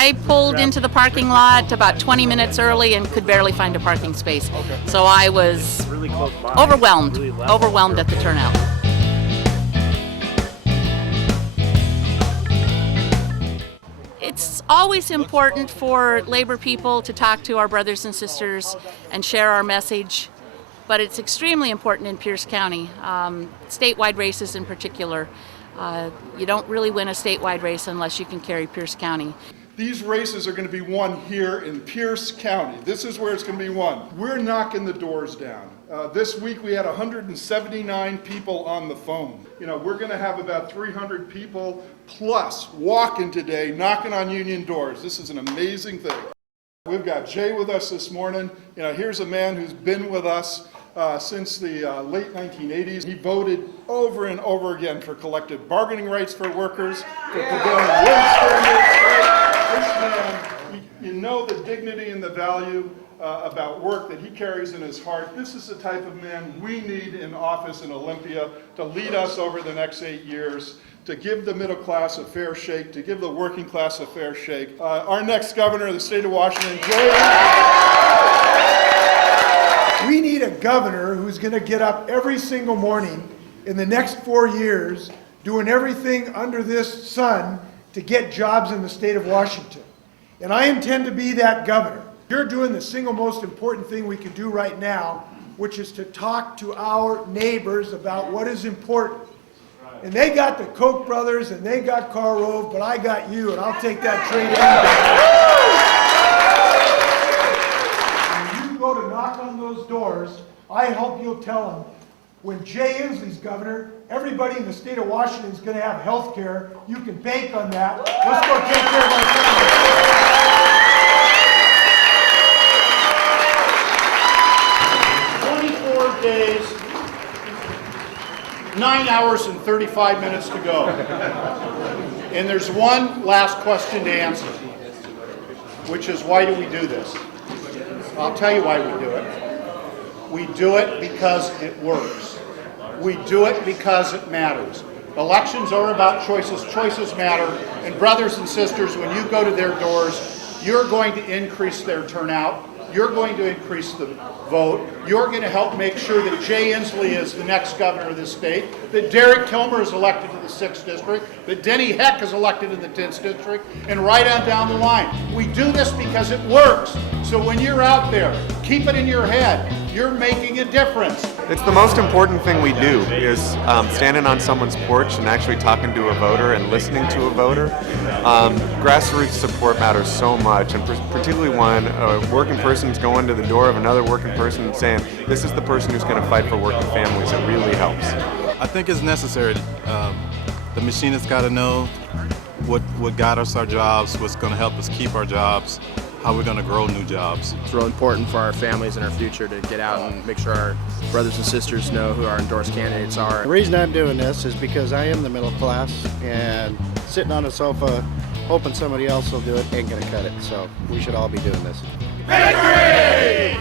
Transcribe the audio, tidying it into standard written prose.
I pulled into the parking lot about 20 minutes early and could barely find a parking space. So I was overwhelmed at the turnout. It's always important for labor people to talk to our brothers and sisters and share our message, but it's extremely important in Pierce County, statewide races in particular. You don't really win a statewide race unless you can carry Pierce County. These races are going to be won here in Pierce County. This is where it's going to be won. We're knocking the doors down. This week we had 179 people on the phone. We're going to have about 300 people plus walking today, knocking on union doors. This is an amazing thing. We've got Jay with us this morning. Here's a man who's been with us since the late 1980s. He voted over and over again for collective bargaining rights for workers, for prevailing wage standards. This man, you know the dignity and the value about work that he carries in his heart. This is the type of man we need in office in Olympia to lead us over the next 8 years, to give the middle class a fair shake, to give the working class a fair shake. Our next governor of the state of Washington, We need a governor who's going to get up every single morning in the next 4 years doing everything under this sun to get jobs in the state of Washington. And I intend to be that governor. You're doing the single most important thing we can do right now, which is to talk to our neighbors about what is important. And they got the Koch brothers and they got Karl Rove, but I got you, and I'll take that trade any day. When you go to knock on those doors, I hope you'll tell them, when Jay Inslee's governor, everybody in the state of Washington is going to have health care. You can bank on that. Let's go take care of our families. 24 days, 9 hours and 35 minutes to go. And there's one last question to answer, which is, why do we do this? I'll tell you why we do it. We do it because it works. We do it because it matters. Elections are about choices. Choices matter. And brothers and sisters, when you go to their doors, you're going to increase their turnout. You're going to increase the vote. You're going to help make sure that Jay Inslee is the next governor of this state, that Derek Kilmer is elected to the 6th district, that Denny Heck is elected in the 10th district, and right on down the line. We do this because it works. So when you're out there, keep it in your head. You're making a difference. It's the most important thing we do is standing on someone's porch and actually talking to a voter and listening to a voter. Grassroots support matters so much, and particularly when a working person is going to the door of another working person and saying, this is the person who's going to fight for working families. It really helps. I think it's necessary. The machinists got to know what got us our jobs, what's going to help us keep our jobs, how we're going to grow new jobs. It's real important for our families and our future to get out and make sure our brothers and sisters know who our endorsed candidates are. The reason I'm doing this is because I am the middle class, and sitting on a sofa hoping somebody else will do it ain't going to cut it. So we should all be doing this. Victory!